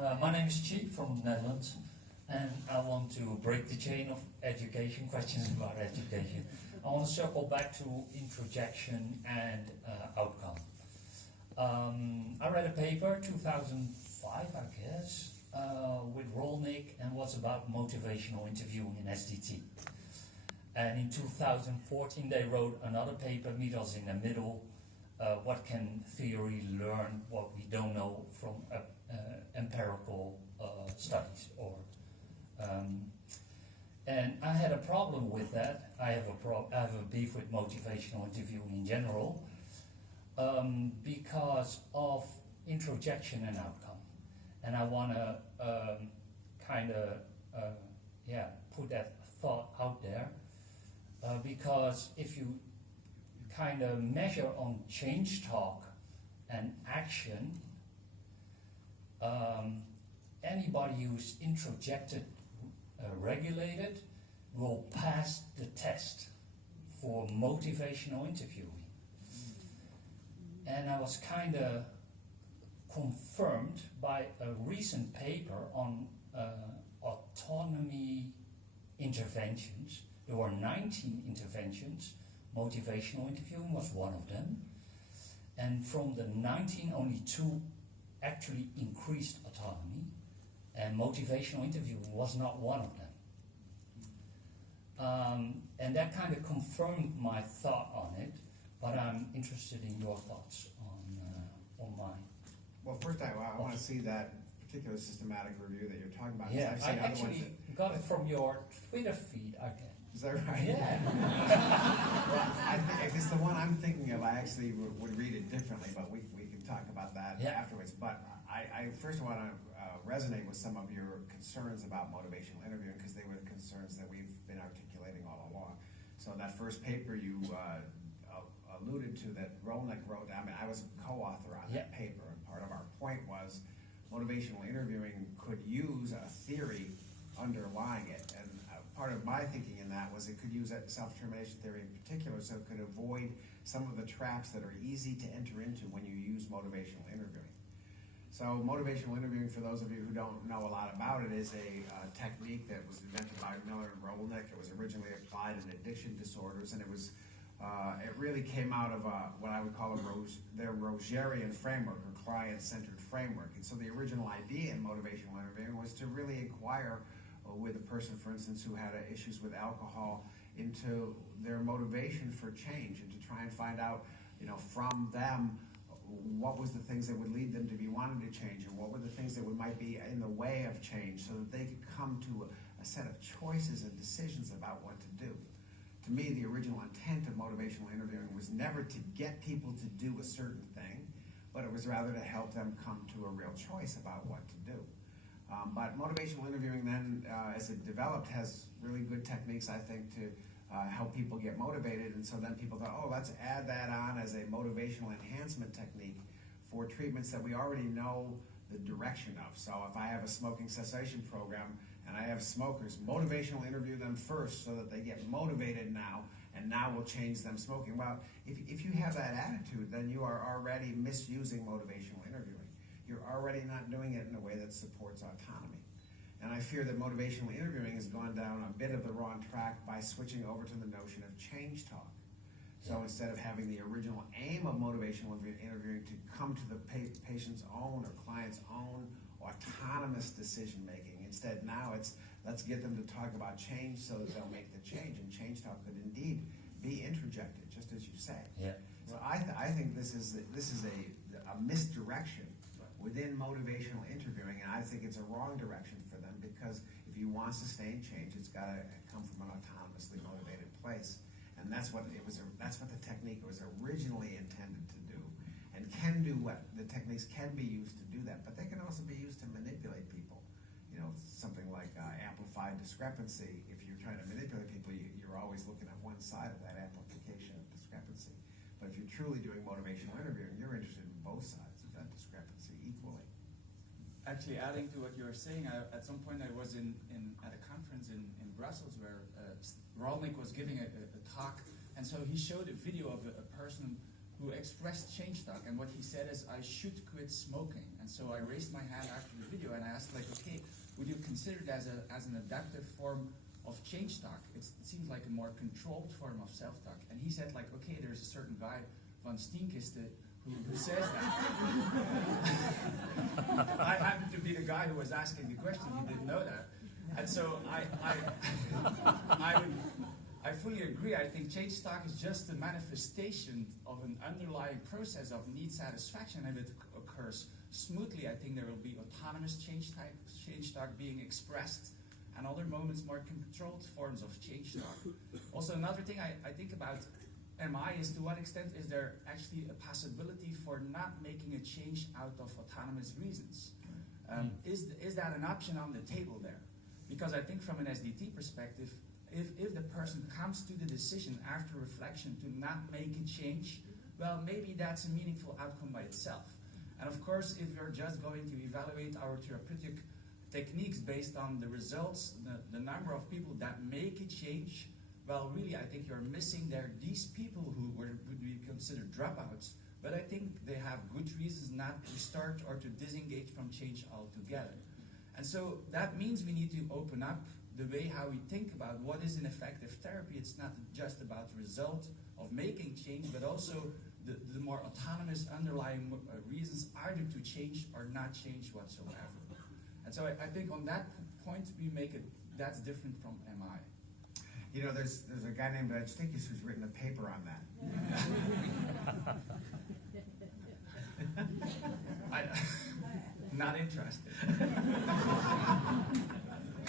My name is Deci from the Netherlands, and I want to break the chain of education, questions about education. I want to circle back to introjection and outcome. I read a paper, 2005 I guess, with Rolnick, and was about motivational interviewing in SDT. And in 2014 they wrote another paper, meet us in the middle, what can theory learn what we don't know from empirical studies, and I had a problem with that. I have a beef with motivational interviewing in general, because of introjection and outcome, and I want to put that thought out there, because if you kind of measure on change talk and action, anybody who's introjected, regulated, will pass the test for motivational interviewing. And I was kind of confirmed by a recent paper on autonomy interventions. There were 19 interventions. Motivational interviewing was one of them. And from the 19, only 2 actually increased autonomy, and motivational interviewing was not one of them. And that kind of confirmed my thought on it, but I'm interested in your thoughts on mine. Well, first I want to see that particular systematic review that you're talking about. Yeah, I've I seen other ones actually got it from your Twitter feed, I guess. Is that right? Yeah. Well, I think if it's the one I'm thinking of, I actually would read it differently, but we can talk about that afterwards. But I first want to resonate with some of your concerns about motivational interviewing, because they were the concerns that we've been articulating all along. So that first paper you alluded to that Rolnick wrote, I mean, I was a co-author on that paper, and part of our point was motivational interviewing could use a theory underlying it, and part of my thinking in that was it could use that self-determination theory in particular, so it could avoid some of the traps that are easy to enter into when you use motivational interviewing. So motivational interviewing, for those of you who don't know a lot about it, is a technique that was invented by Miller and Rolnick. It was originally applied in addiction disorders, and it really came out of what I would call their Rogerian framework, or client-centered framework. And so the original idea in motivational interviewing was to really inquire with a person, for instance, who had issues with alcohol, into their motivation for change, and to try and find out, from them, what was the things that would lead them to be wanting to change, and what were the things that might be in the way of change, so that they could come to a set of choices and decisions about what to do. To me, the original intent of motivational interviewing was never to get people to do a certain thing, but it was rather to help them come to a real choice about what to do. But motivational interviewing then, as it developed, has really good techniques, I think, to help people get motivated. And so then people thought, oh, let's add that on as a motivational enhancement technique for treatments that we already know the direction of. So if I have a smoking cessation program and I have smokers, motivational interview them first so that they get motivated now, and now we'll change them smoking. Well, if you have that attitude, then you are already misusing motivational interviewing. You're already not doing it in a way that supports autonomy. And I fear that motivational interviewing has gone down a bit of the wrong track by switching over to the notion of change talk. So instead of having the original aim of motivational interviewing to come to the patient's own or client's own autonomous decision making, instead now it's let's get them to talk about change so that they'll make the change. And change talk could indeed be introjected, just as you say. Yeah. So I think this is a misdirection within motivational interviewing, and I think it's a wrong direction for them, because if you want sustained change, it's got to come from an autonomously motivated place, and that's what the technique was originally intended to do, and can do what the techniques can be used to do that, but they can also be used to manipulate people. Something like amplified discrepancy. If you're trying to manipulate people, you're always looking at one side of that amplification of discrepancy. But if you're truly doing motivational interviewing, you're interested in both sides of that discrepancy equally. Actually, adding to what you were saying, at some point I was at a conference in Brussels where Rolnick was giving a talk, and so he showed a video of a person who expressed change talk, and what he said is, I should quit smoking. And so I raised my hand after the video and I asked asked, like, okay, would you consider it as an adaptive form of change talk? It seems like a more controlled form of self-talk. And he said, like, okay, there's a certain guy, Van Steenkiste, who says that. I happen to be the guy who was asking the question, he didn't know that. And so I fully agree. I think change talk is just a manifestation of an underlying process of need satisfaction. And if it occurs smoothly, I think there will be autonomous change talk being expressed, and other moments more controlled forms of change talk. Also, another thing I think about MI is, to what extent is there actually a possibility for not making a change out of autonomous reasons? Is that an option on the table there? Because I think from an SDT perspective, if the person comes to the decision after reflection to not make a change, well, maybe that's a meaningful outcome by itself. And of course, if you're just going to evaluate our therapeutic techniques based on the results, the number of people that make a change, well, really, I think you're missing there these people who would be considered dropouts, but I think they have good reasons not to start or to disengage from change altogether. And so that means we need to open up the way how we think about what is an effective therapy. It's not just about the result of making change, but also the more autonomous underlying reasons either to change or not change whatsoever. And so I think on that point we make it, that's different from MI. You know, there's a guy named Stinkis who's written a paper on that. Not interested.